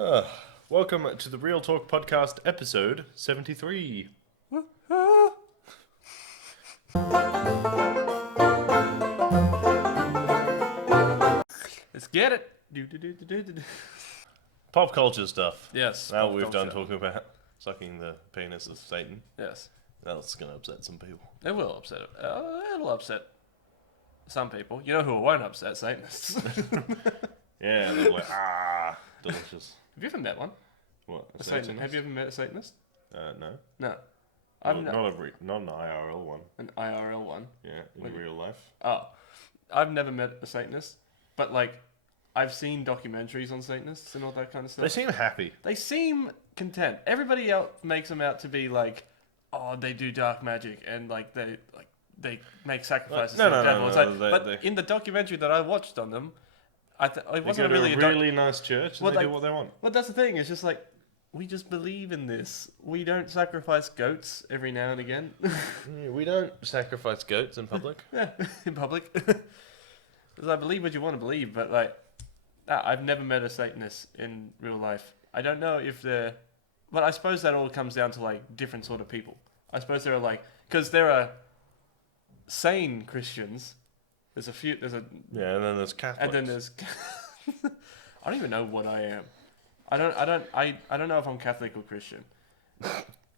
Uh, Welcome to the Real Talk Podcast, episode 73. Let's get it. Do. Pop culture stuff. Yes. Now pop we've done culture. talking about sucking the penis of Satan. Yes. That's going to upset some people. It will upset it. It'll upset some people. You know who it won't upset? Satanists. Yeah, they're like, delicious. Have you ever met one? What? A Satanist? Have you ever met a Satanist? No. No. Not an IRL one. An IRL one. Yeah, in real life. Oh. I've never met a Satanist, but I've seen documentaries on Satanists and all that kind of stuff. They seem happy. They seem content. Everybody else makes them out to be they do dark magic and they make sacrifices to the devil. In the documentary that I watched on them, it wasn't really a really nice church and they do what they want. Well, that's the thing. It's just we just believe in this. We don't sacrifice goats every now and again. Yeah, we don't sacrifice goats in public. Yeah, in public. Because I believe what you want to believe, but I've never met a Satanist in real life. I don't know if they're... But I suppose that all comes down to, different sort of people. I suppose there are, because there are sane Christians. There's a... Yeah, and then there's Catholics. And then there's... I don't even know what I am. I don't know if I'm Catholic or Christian.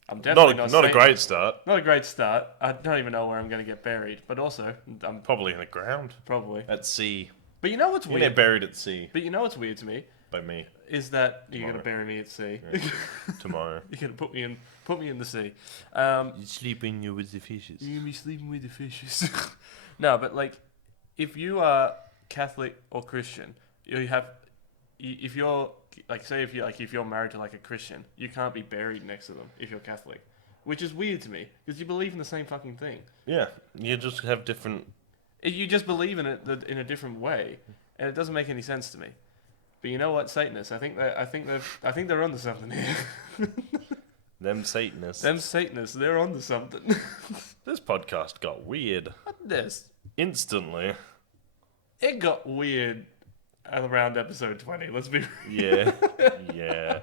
I'm definitely not a great start. Not a great start. I don't even know where I'm going to get buried. But also, I'm Probably in the ground. probably... At sea. But you know what's They're weird? buried at sea. But you know what's weird to me? By me. Is that you're Tomorrow. gonna bury me at sea? Yeah. Tomorrow. You're gonna put me in the sea. You're sleeping with the fishes. You're gonna be sleeping with the fishes. No, but if you are Catholic or Christian, if you're if you're married to a Christian, you can't be buried next to them if you're Catholic, which is weird to me because you believe in the same fucking thing. Yeah, you just have different... You just believe in it in a different way, and it doesn't make any sense to me. But you know what, Satanists? I think they're onto something here. Them Satanists. Them Satanists, they're onto something. This podcast got weird. This. Instantly. It got weird around episode 20. Let's be. Yeah. Yeah.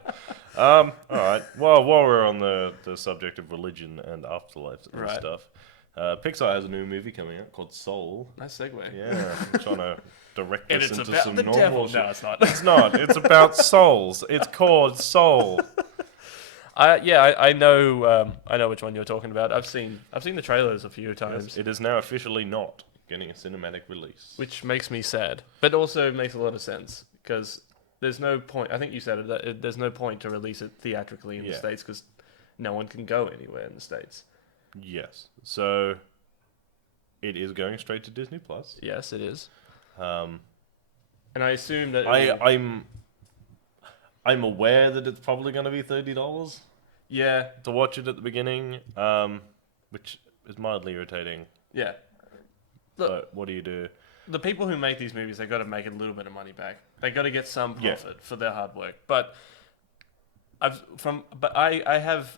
Alright. Well, while we're on the subject of religion and afterlife and Right. stuff, Pixar has a new movie coming out called Soul. Nice segue. Yeah. I'm trying to direct And this it's into about some the normal devil. shit. No, it's not. It's not. It's about souls. It's called Soul. I know. I know which one you're talking about. I've seen the trailers a few times, Yes, it is now officially not getting a cinematic release. which makes me sad, but also makes a lot of sense because there's no point. I think you said it. There's no point to release it theatrically in the Yeah. States because no one can go anywhere in the States. Yes. So it is going straight to Disney Plus. Yes, it is. Um, And I assume that I'm aware that it's probably going to be $30 yeah, to watch it at the beginning, which is mildly irritating. yeah. Look, But what do you do? the people who make these movies, they got to make a little bit of money back. They got to get some Yeah. profit for their hard work. But I have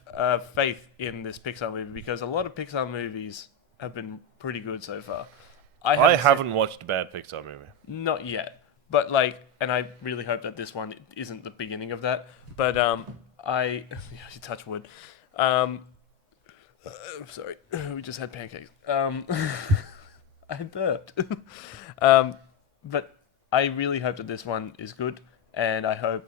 faith in this Pixar movie because a lot of Pixar movies have been pretty good so far. I haven't watched a bad Pixar movie. Not yet, but and I really hope that this one isn't the beginning of that. But you touch wood. I'm sorry, we just had pancakes. I burped. But I really hope that this one is good, and I hope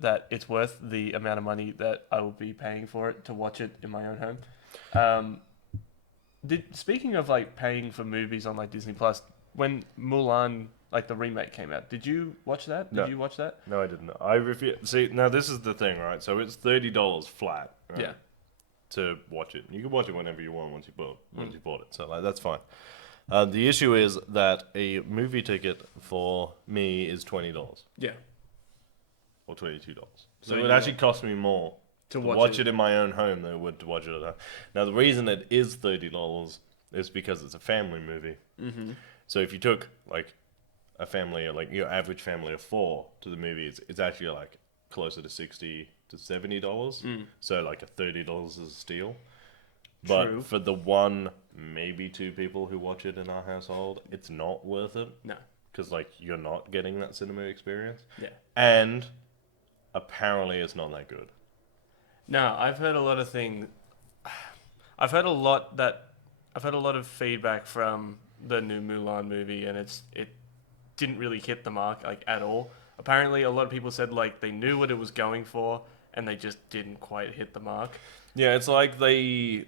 that it's worth the amount of money that I will be paying for it to watch it in my own home. Speaking of paying for movies on Disney Plus, when Mulan the remake came out, did you watch that? No. Did you watch that? No, I didn't. I refuse. See, now this is the thing, right? So it's $30 flat. Right? Yeah. To watch it. You can watch it whenever you want once you bought it. So that's fine. The issue is that a movie ticket for me is $20 Yeah. or $22. So So it you would actually cost me more To to watch watch it. it in my own home than it would to watch it at home. Now the reason it is $30 is because it's a family movie. Mm-hmm. So if you took a family, your average family of 4 to the movies, it's actually closer to $60 to $70. So a $30 is a steal. But True. for the one, maybe 2 people who watch it in our household, it's not worth it. No. Because you're not getting that cinema experience. Yeah. And apparently it's not that good. No, I've heard a lot of things. I've heard a lot that I've heard a lot of feedback from the new Mulan movie, and it didn't really hit the mark like at all. Apparently, a lot of people said like they knew what it was going for, and they just didn't quite hit the mark. Yeah, it's like they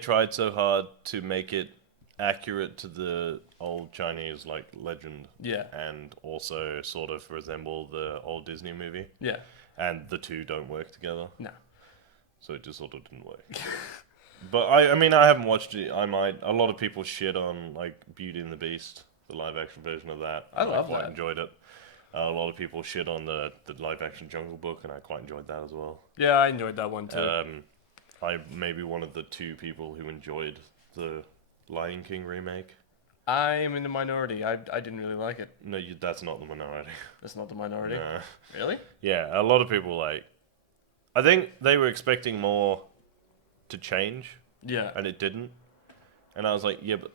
tried so hard to make it accurate to the old Chinese like legend, Yeah, and also sort of resemble the old Disney movie, yeah, and the two don't work together, no, so it just sort of didn't work. But I mean, I haven't watched it. I might. A lot of people shit on like Beauty and the Beast, the live action version of that. I and love quite that. enjoyed it. A lot of people shit on the live action Jungle Book, and I quite enjoyed that as well. yeah, I enjoyed that one too. I may be one of the two people who enjoyed the Lion King remake. I am in the minority. I didn't really like it. No, that's not the minority. That's not the minority. No. Really? Yeah, a lot of people like. I think they were expecting more to change, Yeah. and it didn't. And I was like, yeah, but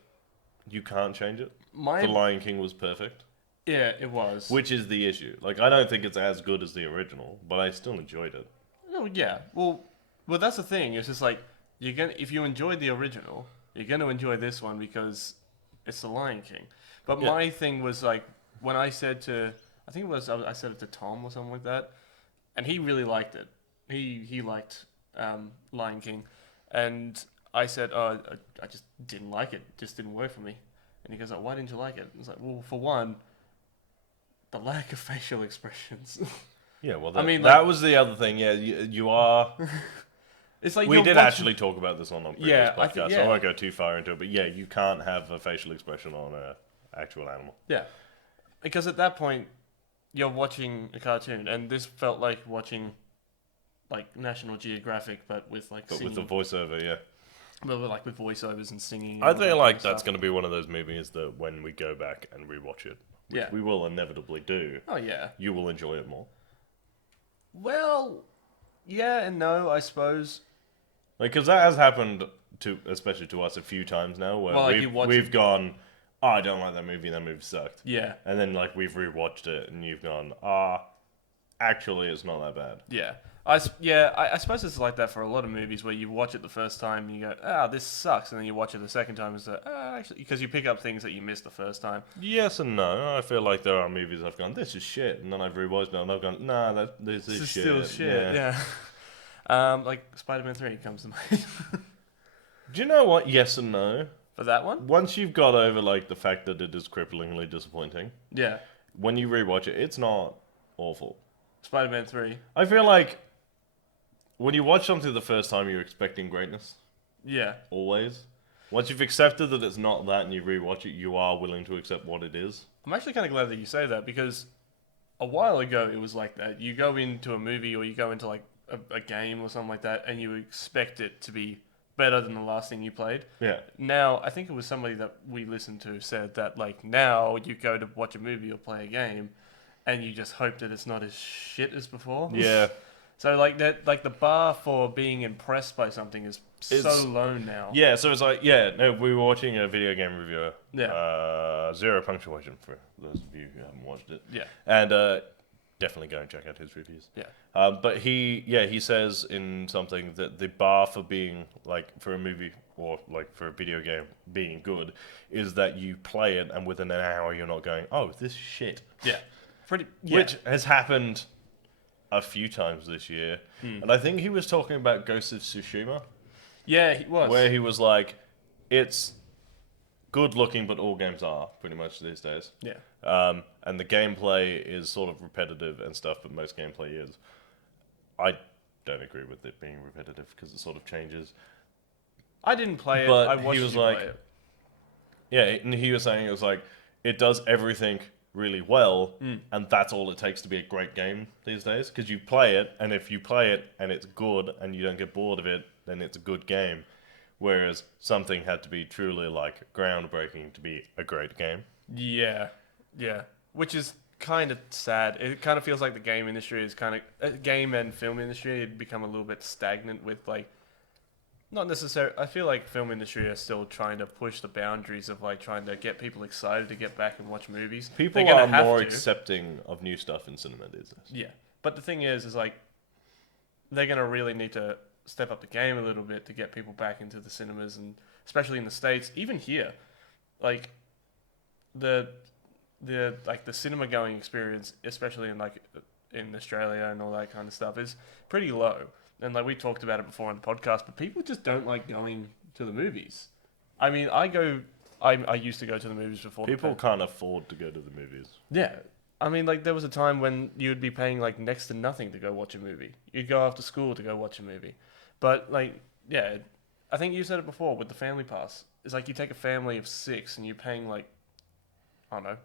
you can't change it. My The Lion King was perfect, yeah, it was. which is the issue. Like, I don't think it's as good as the original, but I still enjoyed it. Oh yeah. Well, that's the thing. It's just like if you enjoyed the original, you're gonna enjoy this one because it's the Lion King. But Yeah. my thing was like when I said to I think it was I said it to Tom or something like that, and he really liked it. He liked Lion King, and I said, "Oh, I just didn't like it. It just didn't work for me." And he goes, "Oh, why didn't you like it?" I was like, "Well, for one, the lack of facial expressions." Yeah, well, I mean, that like- was the other thing. Yeah, you are. It's like We you're did watching- actually talk about this on a previous Yeah, I podcast, think- so I yeah. won't go too far into it. But yeah, you can't have a facial expression on a actual animal. Yeah, because at that point, you're watching a cartoon, and this felt like watching like National Geographic, but with like But singing, with the voiceover, yeah. but with, like with voiceovers and singing. I and all think that like kind of that's stuff. going to be one of those movies that when we go back and rewatch it, which Yeah. we will inevitably do, Oh yeah. you will enjoy it more. Well, yeah and no, I suppose. Like, because that has happened to, especially to us, a few times now, where Well, like you watch we've it- gone, oh, I don't like that movie sucked. Yeah, And then, like, we've rewatched it, and you've gone, actually, it's not that bad. yeah. I suppose it's like that for a lot of movies where you watch it the first time and you go, this sucks, and then you watch it the second time and say, actually, because you pick up things that you missed the first time. Yes and no. I feel like there are movies I've gone, this is shit, and then I've rewatched it, and I've gone, nah, this is shit. Still shit. Yeah. Like Spider-Man 3 comes to mind Do you know what? Yes and no. for that one. Once you've got over, like, the fact that it is cripplingly disappointing, Yeah, when you rewatch it, it's not awful. Spider-Man 3. I feel like when you watch something the first time, you're expecting greatness. Yeah. Always. Once you've accepted that it's not that and you rewatch it, you are willing to accept what it is. I'm actually kind of glad that you say that because a while ago it was like that. You go into a movie or you go into like a game or something like that and you expect it to be better than the last thing you played. Yeah. Now, I think it was somebody that we listened to said that like now you go to watch a movie or play a game and you just hope that it's not as shit as before. Yeah. So like that, like the bar for being impressed by something is so It's- low now. Yeah, so it's like, no, we were watching a video game reviewer. Yeah. Zero Punctuation for those of you who haven't watched it. Yeah. And definitely go and check out his reviews. Yeah. But he says in something that the bar for being, like, for a movie or, like, for a video game being good is that you play it and within an hour you're not going, oh, this is shit. Yeah. Pretty. Yeah. Which has happened a few times this year. And I think he was talking about Ghost of Tsushima, Yeah, he was. where he was like, it's good looking, but all games are pretty much these days. Yeah. And the gameplay is sort of repetitive and stuff, but most gameplay is. I don't agree with it being repetitive because it sort of changes. I didn't play it. But I watched he was you like- play it. Yeah, and he was saying it was like, it does everything really well, and that's all it takes to be a great game these days. Because you play it, and if you play it and it's good and you don't get bored of it, then it's a good game. Whereas something had to be truly like groundbreaking to be a great game. Yeah, yeah. Which is kind of sad. It kind of feels like the game industry is kind of game and film industry had become a little bit stagnant with like, not necessarily. I feel like film industry are still trying to push the boundaries of like trying to get people excited to get back and watch movies. People They're gonna are have more to. accepting of new stuff in cinema these days. Yeah, But the thing is like they're gonna really need to step up the game a little bit to get people back into the cinemas, and especially in the States, even here, like the the cinema going experience, especially in Australia and all that kind of stuff, is pretty low. And like we talked about it before on the podcast, but people just don't like going to the movies. I mean, I used to go to the movies before. People can't afford to go to the movies. Yeah. I mean, like, there was a time when you would be paying, like, next to nothing to go watch a movie. You'd go after school to go watch a movie. But, like, yeah, I think you said it before with the family pass. It's like you take a family of 6 and you're paying, like, I don't know,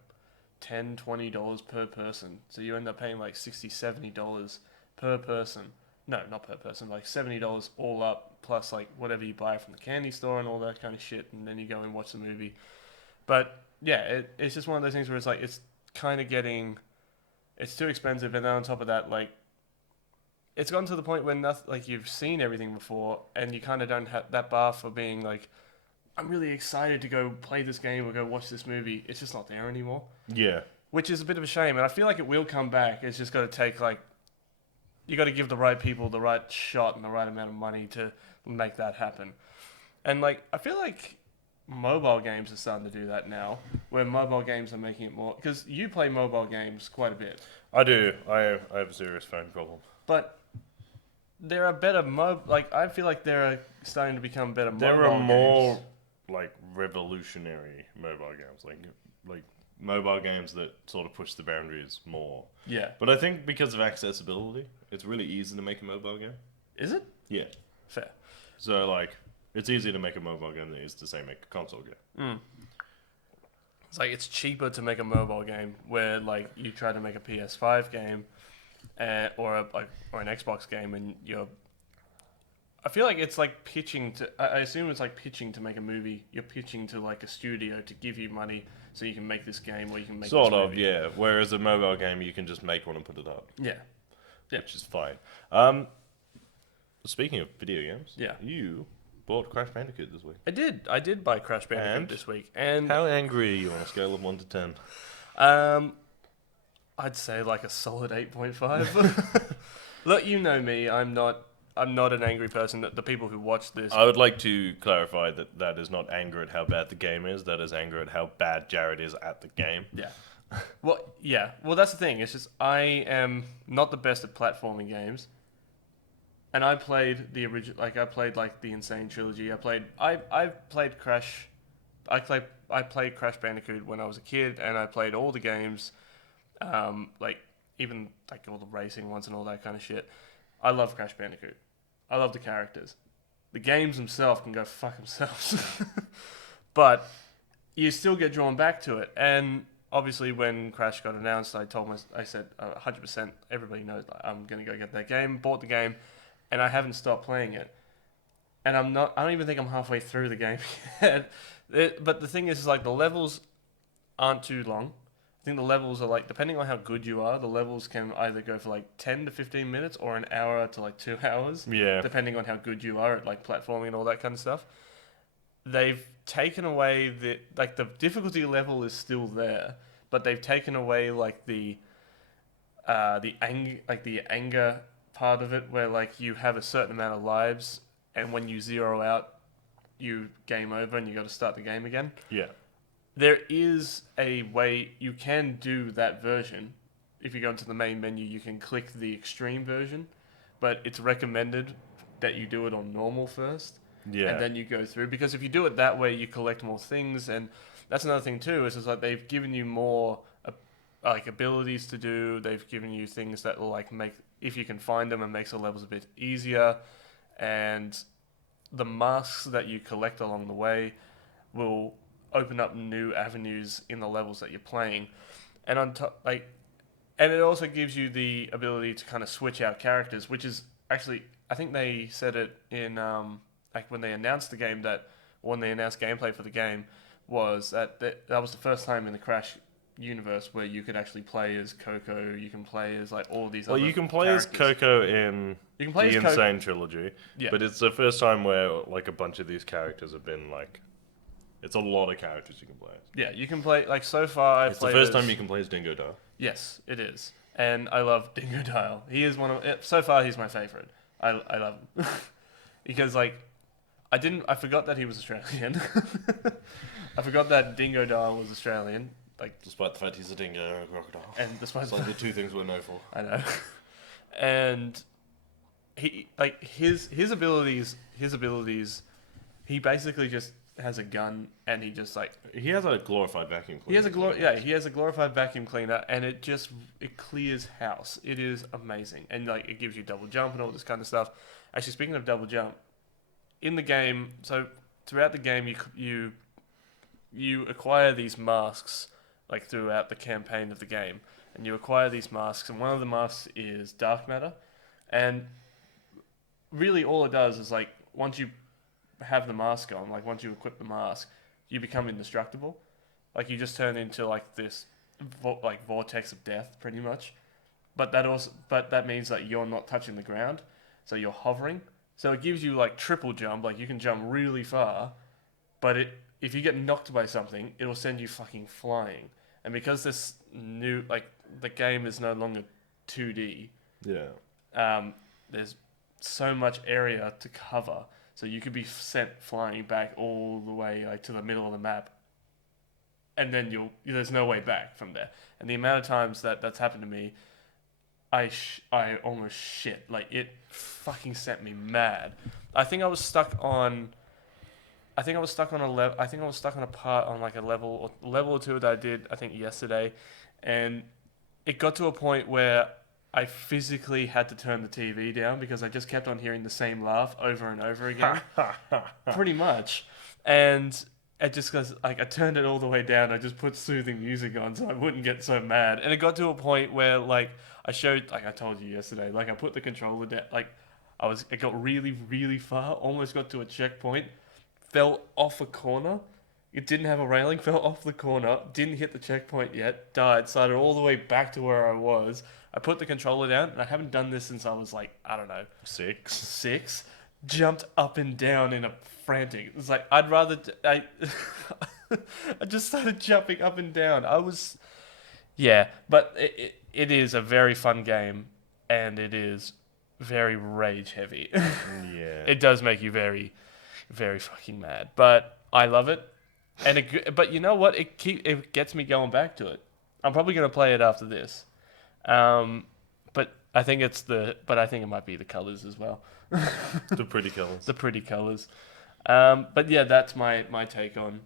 $10, $20 per person. So you end up paying, like, $60, $70 per person. No, not per person, like $70 all up, plus, like, whatever you buy from the candy store and all that kind of shit. And then you go and watch the movie. But, yeah, it's just one of those things where it's like, it's kind of it's too expensive, and then on top of that, like, it's gotten to the point where like you've seen everything before, and you kind of don't have that bar for being like, I'm really excited to go play this game or go watch this movie. It's just not there anymore. Yeah. Which is a bit of a shame, and I feel like it will come back. It's just got to take like, you got to give the right people the right shot and the right amount of money to make that happen. And like, I feel like mobile games are starting to do that now, where mobile games are making it more, because you play mobile games quite a bit. I do. I have a serious phone problem. But there are better I feel like there are starting to become better mobile games. There are more like revolutionary mobile games, like mobile games that sort of push the boundaries more. Yeah. But I think because of accessibility, it's really easy to make a mobile game. Is it? Yeah. Fair. So like, it's easier to make a mobile game than it is to say make a console game. It's like it's cheaper to make a mobile game where like you try to make a PS5 game or an Xbox game, and I feel like it's like pitching to. I assume it's like pitching to make a movie. You're pitching to like a studio to give you money so you can make this game, or you can make Sort this of, movie. yeah. Whereas a mobile game, you can just make one and put it up. Yeah. Which is fine. Speaking of video games, yeah, you bought Crash Bandicoot this week. I did buy Crash Bandicoot this week. And how angry are you on a scale of 1 to 10? I'd say like a solid 8.5. Look, you know me. I'm not an angry person. The people who watch this, I would like to clarify that is not anger at how bad the game is. That is anger at how bad Jared is at the game. Yeah. Well, yeah. Well, that's the thing. It's just I am not the best at platforming games. And I played the original, like I played like the Insane Trilogy. I played Crash. I played Crash Bandicoot when I was a kid, and I played all the games, like even like all the racing ones and all that kind of shit. I love Crash Bandicoot. I love the characters. The games themselves can go fuck themselves, but you still get drawn back to it. And obviously, when Crash got announced, I said 100%. Everybody knows I'm gonna go get that game. Bought the game. And I haven't stopped playing it. And I don't even think I'm halfway through the game yet. But the thing is like the levels aren't too long. I think the levels are like, depending on how good you are, the levels can either go for like 10 to 15 minutes or an hour to like 2 hours. Yeah. Depending on how good you are at like platforming and all that kind of stuff. They've taken away the difficulty level is still there, but they've taken away like the anger part of it, where like you have a certain amount of lives, and when you zero out, you game over and you got to start the game again. Yeah. There is a way you can do that version. If you go into the main menu, you can click the extreme version, but it's recommended that you do it on normal first. Yeah. And then you go through, because if you do it that way, you collect more things, and that's another thing too. Is it's like they've given you more like abilities to do. They've given you things that will like make, if you can find them, and makes the levels a bit easier, and the masks that you collect along the way will open up new avenues in the levels that you're playing, and on top, and it also gives you the ability to kind of switch out characters, which is actually, I think they said it in when they announced the game, when they announced gameplay for the game, was that was the first time in the Crash universe where you could actually play as Coco. You can play as like all these. Well, you can play characters. As Coco in the Insane Trilogy, yeah. But it's the first time where like a bunch of these characters have been like, it's a lot of characters you can play as. Yeah, you can play like so far. It's the first time you can play as Dingo Dar. Yes, it is, and I love Dingo Dial. He is so far he's my favorite. I love him because like I forgot that he was Australian. I forgot that Dingo Dial was Australian. Like, Despite the fact he's a dingo and a crocodile. and despite It's like the two things we're known for. I know, and he like his abilities. He basically just has a gun, and he just like He has a glorified vacuum cleaner. he has a glorified vacuum cleaner, and it clears house. It is amazing, and like it gives you double jump and all this kind of stuff. Actually, speaking of double jump, in the game, so throughout the game, you acquire these masks like throughout the campaign of the game, and you acquire these masks, and one of the masks is dark matter, and really all it does is like once you have the mask on, like once you equip the mask, you become indestructible. Like you just turn into like this vortex of death, pretty much. But that means that you're not touching the ground, so you're hovering. So it gives you like triple jump, like you can jump really far, but if you get knocked by something, it will send you fucking flying. And because this new the game is no longer 2D, there's so much area to cover. So you could be sent flying back all the way to the middle of the map, and then there's no way back from there. And the amount of times that's happened to me, I almost shit. Like it fucking sent me mad. I think I was stuck on a part on like a level or two that I did I think yesterday, and it got to a point where I physically had to turn the TV down because I just kept on hearing the same laugh over and over again. Pretty much. And it just goes, like, I turned it all the way down. I just put soothing music on so I wouldn't get so mad. And it got to a point where, like, I told you yesterday, like, I put the controller down, like, it got really, really far, almost got to a checkpoint, fell off a corner. It didn't have a railing, fell off the corner, didn't hit the checkpoint yet, died, started all the way back to where I was. I put the controller down, and I haven't done this since I was like, I don't know, six. Jumped up and down in a frantic. It's like, I just started jumping up and down. But it is a very fun game, and it is very rage heavy. Yeah. It does make you very, very fucking mad. But I love it. But you know what? It gets me going back to it. I'm probably going to play it after this. But I think it might be the colors as well. The pretty colors. The pretty colors. But yeah, that's my take on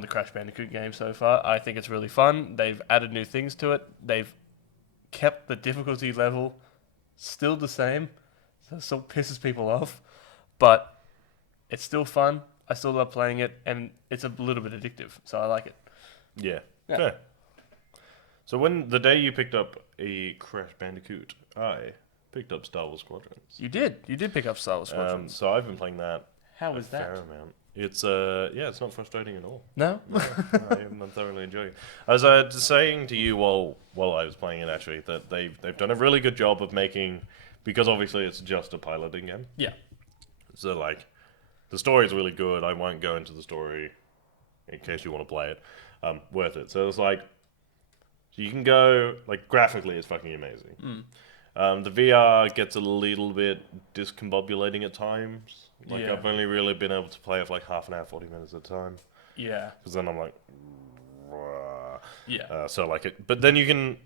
the Crash Bandicoot game so far. I think it's really fun. They've added new things to it. They've kept the difficulty level still the same. So it still pisses people off. But it's still fun. I still love playing it, and it's a little bit addictive, so I like it. Yeah. Fair. So the day you picked up a Crash Bandicoot, I picked up Star Wars Squadrons. You did pick up Star Wars Squadrons. So I've been playing that. How was that? Fair amount. It's it's not frustrating at all. No? I'm thoroughly enjoying it. As I was saying to you while I was playing it, actually, that they've done a really good job of making, because obviously it's just a piloting game. Yeah. So like, the story is really good. I won't go into the story in case you want to play it. Worth it. So it's like, you can go, like, graphically it's fucking amazing. The VR gets a little bit discombobulating at times. Like, I've only really been able to play it for like half an hour, 40 minutes at a time. Yeah. Because then I'm like, Wah. Yeah. But then you can,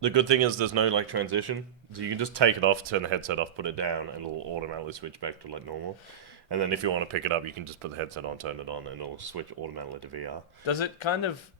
the good thing is there's no like transition. So you can just take it off, turn the headset off, put it down, and it'll automatically switch back to like normal. And then if you want to pick it up, you can just put the headset on, turn it on, and it'll switch automatically to VR. Does it kind of,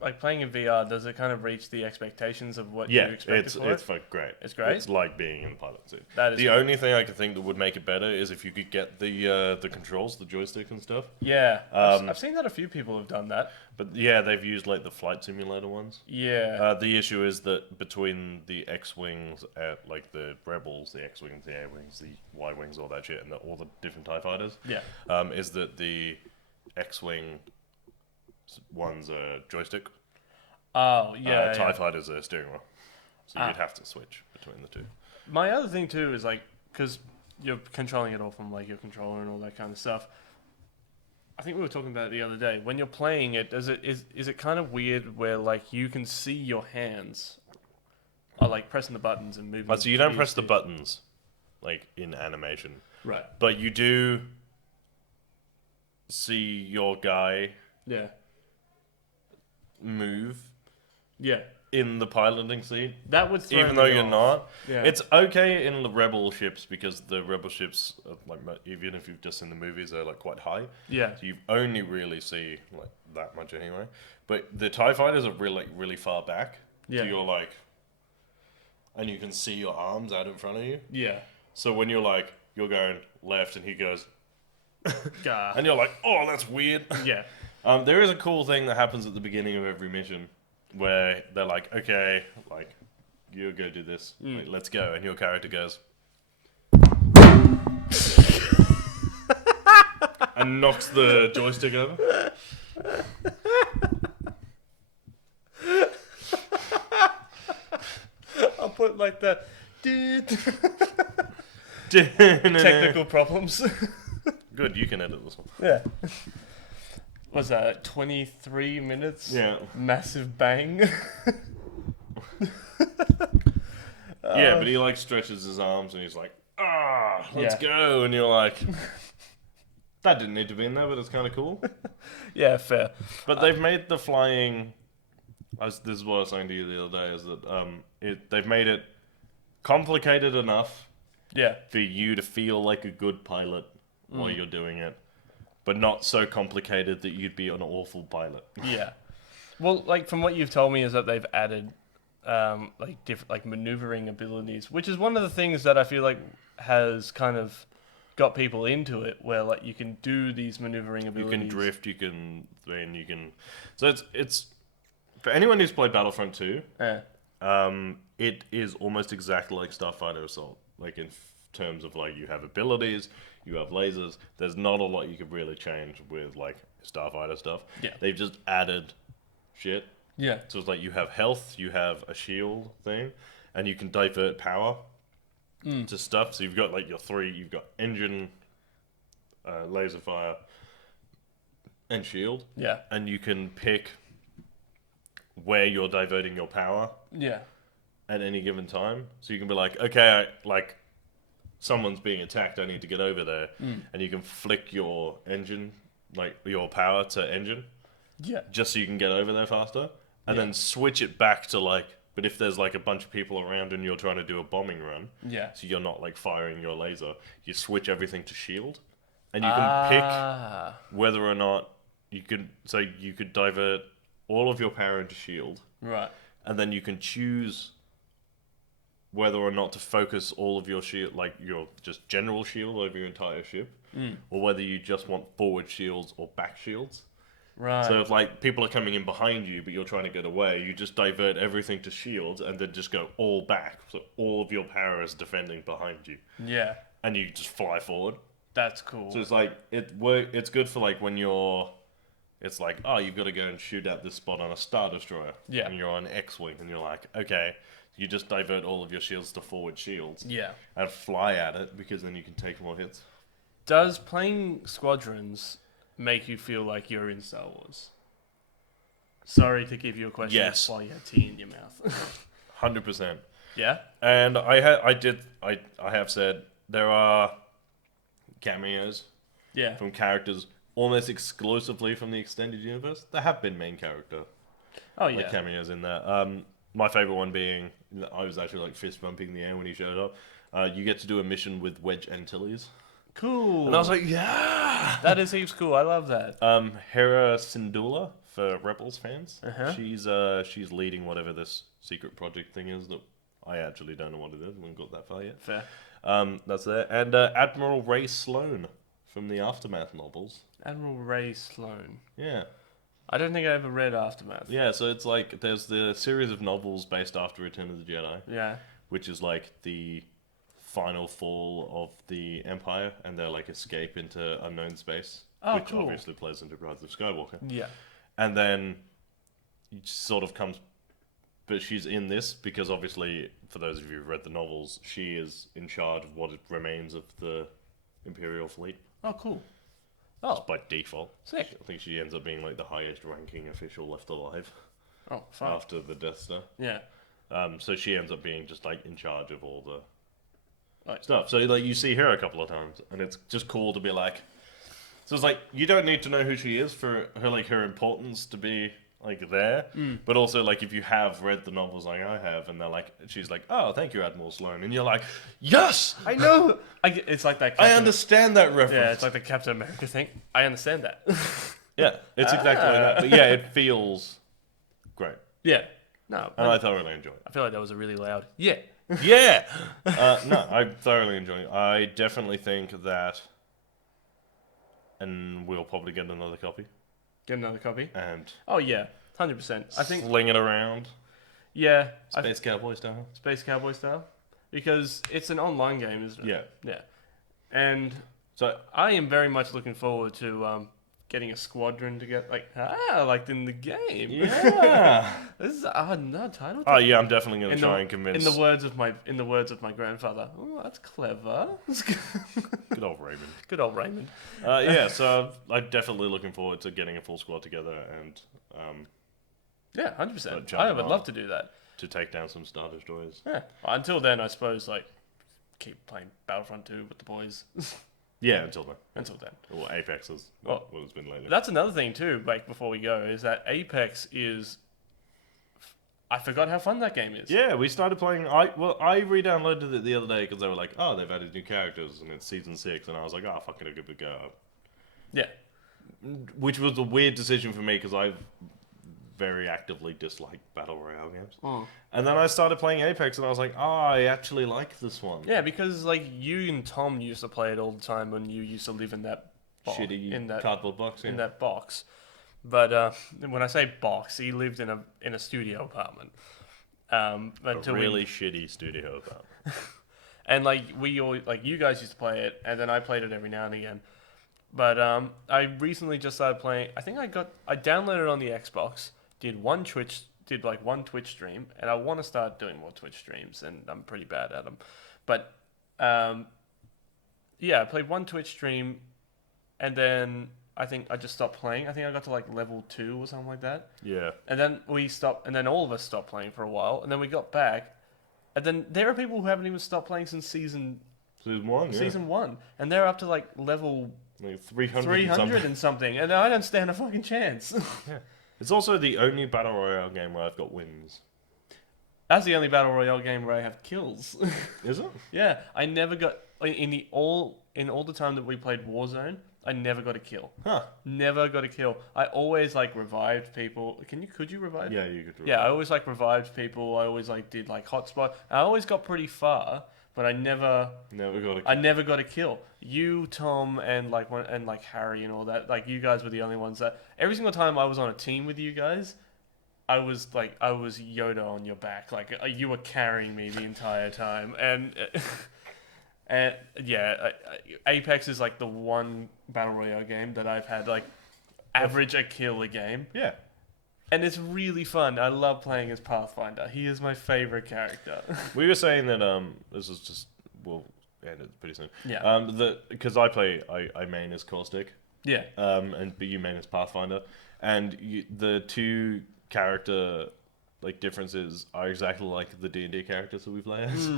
like playing in VR, does it kind of reach the expectations of what you expected for it? It's great. It's great? It's like being in the pilot seat. That is the great. only thing I could think that would make it better is if you could get the controls, the joystick and stuff. Yeah. I've seen that a few people have done that. But yeah, they've used like the flight simulator ones. Yeah. The issue is that between the X-Wings, like the Rebels, the X-Wings, the A-Wings, the Y-Wings, all that shit, and all the different TIE fighters, is that the X-Wing one's a joystick. Oh, yeah. TIE fighters are steering wheel. So you'd have to switch between the two. My other thing too is like, because you're controlling it all from like your controller and all that kind of stuff. I think we were talking about it the other day. When you're playing it, is it kind of weird where like you can see your hands, Oh, like pressing the buttons and moving. But so you don't press the joysticks. buttons, like in animation, Right. but you do see your guy Yeah. move Yeah. in the piloting seat, That would throw even me though you're off. not. Yeah. It's okay in the rebel ships because the rebel ships, are, like even if you've just seen the movies, they're like quite high. Yeah. So you only really see like that much anyway. But the TIE fighters are really far back. Yeah. So you're like, and you can see your arms out in front of you. Yeah. So when you're like, you're going left and he goes, Gah. and you're like, oh, that's weird. Yeah. There is a cool thing that happens at the beginning of every mission where they're like, okay, like, you go do this. Like, let's go. And your character goes, and knocks the joystick over. I'll put like the technical problems. Good, you can edit this one. Yeah. Was that 23 minutes? Yeah. Massive bang. Yeah, but he like stretches his arms and he's like, let's go. And you're like, that didn't need to be in there, but it's kind of cool. Yeah, fair. But they've made the flying. This is what I was saying to you the other day. Is that they've made it complicated enough Yeah. for you to feel like a good pilot while you're doing it, but not so complicated that you'd be an awful pilot. Yeah. Well, like from what you've told me is that they've added like different like maneuvering abilities, which is one of the things that I feel like has kind of got people into it, where like you can do these maneuvering You abilities. can drift. You can. So it's for anyone who's played Battlefront 2. It is almost exactly like Starfighter Assault. Like in terms of like you have abilities, you have lasers. There's not a lot you could really change with like Starfighter stuff. Yeah. They've just added shit. Yeah. So it's like you have health, you have a shield thing, and you can divert power to stuff. So you've got like your three. You've got engine, laser fire, and shield. Yeah. And you can pick where you're diverting your power Yeah. at any given time. So you can be like, okay, like someone's being attacked, I need to get over there. And you can flick your engine, like your power to engine, Yeah. just so you can get over there faster. And Yeah. then switch it back to like, but if there's like a bunch of people around and you're trying to do a bombing run, Yeah. so you're not like firing your laser, you switch everything to shield. And you can pick whether or not you could, so you could divert all of your power into shield. Right. And then you can choose whether or not to focus all of your shield, like your just general shield over your entire ship, or whether you just want forward shields or back shields. Right. So if like people are coming in behind you, but you're trying to get away, you just divert everything to shields and then just go all back. So all of your power is defending behind you, Yeah. and you just fly forward. That's cool. So it's like it's good for like when you're. It's like, oh, you've got to go and shoot at this spot on a Star Destroyer. Yeah. And you're on X-Wing, and you're like, okay, you just divert all of your shields to forward shields. Yeah. And fly at it, because then you can take more hits. Does playing Squadrons make you feel like you're in Star Wars? Sorry to give you a question Yes. while you have tea in your mouth. 100%. Yeah? And I have said there are cameos Yeah. from characters almost exclusively from the extended universe. There have been main character Oh, like yeah. cameos in there. My favorite one being, I was actually like fist bumping the air when he showed up. You get to do a mission with Wedge Antilles. Cool. And I was like, yeah! That is heaps cool. I love that. Hera Syndulla, for Rebels fans. Uh-huh. She's leading whatever this secret project thing is that I actually don't know what it is. We haven't got that far yet. Fair. That's there. And Admiral Ray Sloan from the Aftermath novels. Admiral Ray Sloan. Yeah. I don't think I ever read Aftermath. Yeah, so it's like, there's the series of novels based after Return of the Jedi, Yeah. which is like the final fall of the Empire and their like escape into unknown space, Oh, which cool. obviously plays into Rise of Skywalker. Yeah. And then it sort of comes, but she's in this because obviously, for those of you who've read the novels, she is in charge of what remains of the Imperial fleet. Oh, cool. Just Oh, by default. sick. I think she ends up being like the highest ranking official left alive Oh, fun. after the Death Star. Yeah. So she ends up being just like in charge of all the Right. stuff. So like you see her a couple of times, and it's just cool to be like. So it's like you don't need to know who she is for her importance to be like there, but also like if you have read the novels like I have, and they're like she's like, oh, thank you, Admiral Sloane, and you're like, yes, I know, It's like that. I understand that reference. Yeah, it's like the Captain America thing. I understand that. Yeah, it's exactly like that. But yeah, it feels great, Yeah. No. and I thoroughly enjoy it. I feel like that was a really loud. Yeah. Yeah, no, I thoroughly enjoy it. I definitely think that, and we'll probably get another copy Get another copy. and Oh yeah, 100%. I think. sling it around, Yeah. Space Cowboy style. Space Cowboy style, because it's an online game, isn't it? Yeah. Yeah. And So I am very much looking forward to getting a squadron to get like in the game. yeah. This is no title. Oh yeah, I'm definitely gonna In try the- and convince. In the words of my grandfather. Oh, that's clever. Good old Raymond. Good old Raymond. Yeah, so I'm definitely looking forward to getting a full squad together and Yeah, 100%. jump I would on. love to do that. to take down some Star Destroyers. Yeah. Until then, I suppose keep playing Battlefront 2 with the boys. Yeah, until then. Until then. Or Apex is Well, what it's been lately. That's another thing too. Before we go, is that Apex is. I forgot how fun that game is. Yeah, we started playing. I re-downloaded it the other day because they were like, oh, they've added new characters and it's season 6, and I was like, oh, fuck it, I'll give it a go. Yeah. Which was a weird decision for me because I very actively dislike battle royale games. Oh. And then I started playing Apex, and I was like, oh, I actually like this one. Yeah, because you and Tom used to play it all the time when you used to live in that Shitty cardboard box. Yeah. in that box. But when I say box, he lived in a studio apartment. A really shitty studio apartment. And you guys used to play it, and then I played it every now and again. But I recently just started playing. I think I downloaded it on the Xbox. Did one Twitch stream, and I want to start doing more Twitch streams, and I'm pretty bad at them. But yeah, I played one Twitch stream, and then I think I just stopped playing. I think I got to level 2 or something like that. Yeah. And then we stopped, and then all of us stopped playing for a while, and then we got back, and then there are people who haven't even stopped playing since season 1, yeah. season 1, and they're up to level 300 300 and something, and I don't stand a fucking chance. Yeah. It's also the only battle royale game where I've got wins. That's the only battle royale game where I have kills. Is it? Yeah, I never got in all the time that we played Warzone. I never got a kill. Huh. Never got a kill. I always revived people. Could you revive? Yeah, you could. Yeah, I always revived people. I always did hotspot. I always got pretty far, but I never got a kill. You, Tom, and Harry and all that. You guys were the only ones that every single time I was on a team with you guys, I was Yoda on your back. You were carrying me the entire time, and and yeah, Apex is the one battle royale game that I've had average a kill a game. Yeah. And it's really fun. I love playing as Pathfinder. He is my favorite character. We were saying that this is just we'll end it pretty soon. Yeah. Because I main as Caustic. Yeah. But you main as Pathfinder, and the two character differences are exactly like the D&D characters that we play as,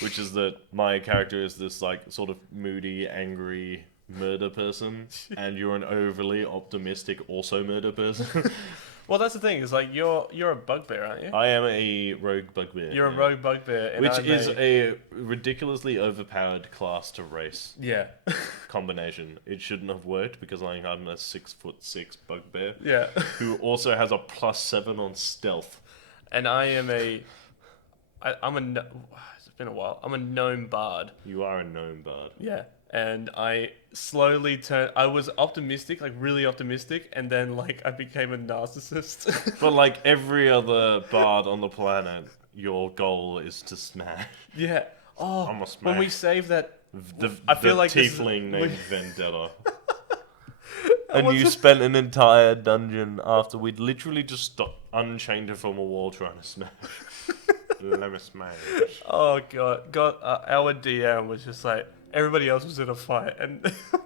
which is that my character is this sort of moody, angry murder person, and you're an overly optimistic also murder person. Well, that's the thing. Is you're a bugbear, aren't you? I am a rogue bugbear. You're a rogue bugbear, and which is a ridiculously overpowered class to race yeah combination. It shouldn't have worked because I'm a 6'6" bugbear. Yeah. Who also has a +7 on stealth. And I am it's been a while. I'm a gnome bard. You are a gnome bard. Yeah. And I slowly I was optimistic, really optimistic, and then I became a narcissist. But every other bard on the planet, your goal is to smash. Yeah. Oh, I'm a smash. when we save that, I feel like tiefling named Vendetta. And you just spent an entire dungeon after we'd literally just unchained her from a wall trying to smash. Let me smash. Oh god, our DM was just everybody else was in a fight, and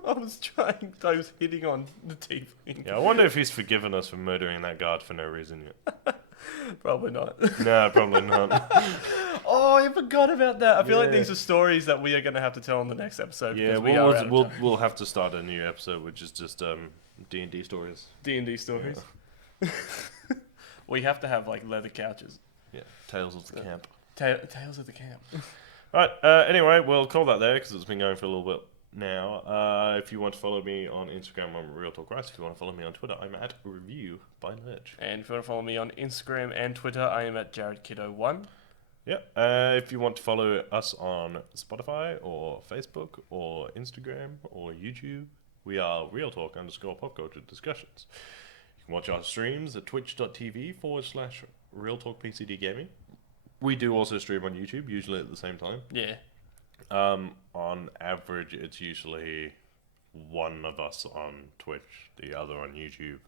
I was hitting on the tiefling. Yeah, I wonder if he's forgiven us for murdering that guard for no reason yet. Probably not. No, probably not. Oh, I forgot about that. I feel like Yeah. these are stories that we are going to have to tell in the next episode. Yeah, because we are out of we'll time. we'll have to start a new episode, which is just D&D stories. D&D stories. We have to have like leather couches. Yeah, Tales of the Camp. Tales of the Camp. All right. Anyway, we'll call that there because it's been going for a little bit now. If you want to follow me on Instagram, I'm Real Talk Rice. If you want to follow me on Twitter, I'm at Review by Lurch. And if you want to follow me on Instagram and Twitter, I am at JaredKiddo1. Yeah. If you want to follow us on Spotify or Facebook or Instagram or YouTube, we are Real Talk _ Pop Culture Discussions. You can watch our streams at twitch.tv/Real Talk PCD Gaming. We do also stream on YouTube, usually at the same time. Yeah. On average, it's usually one of us on Twitch, the other on YouTube.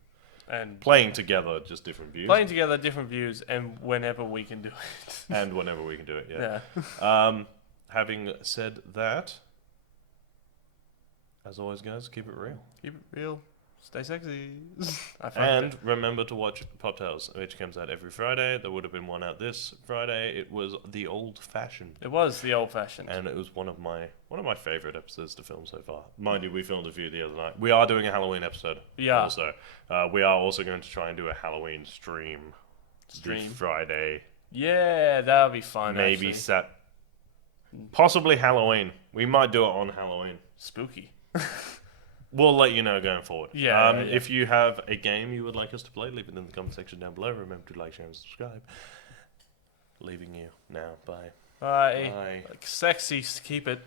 And Playing together, just different views. playing together, different views, and whenever we can do it. And whenever we can do it, yeah. Yeah. Having said that, as always, guys, keep it real. Keep it real. Stay sexy. And remember to watch Pop Tales, which comes out every Friday. There would have been one out this Friday. It was the old-fashioned. It was the old-fashioned. And it was one of my favorite episodes to film so far. Mind you, we filmed a few the other night. We are doing a Halloween episode. Yeah. Also, we are also going to try and do a Halloween stream. The Friday. Yeah, that would be fun. Maybe actually. possibly Halloween. We might do it on Halloween. Spooky. We'll let you know going forward. Yeah, yeah. If you have a game you would like us to play, leave it in the comment section down below. Remember to like, share, and subscribe. Leaving you now. Bye. Bye. Bye. Like sexy, keep it.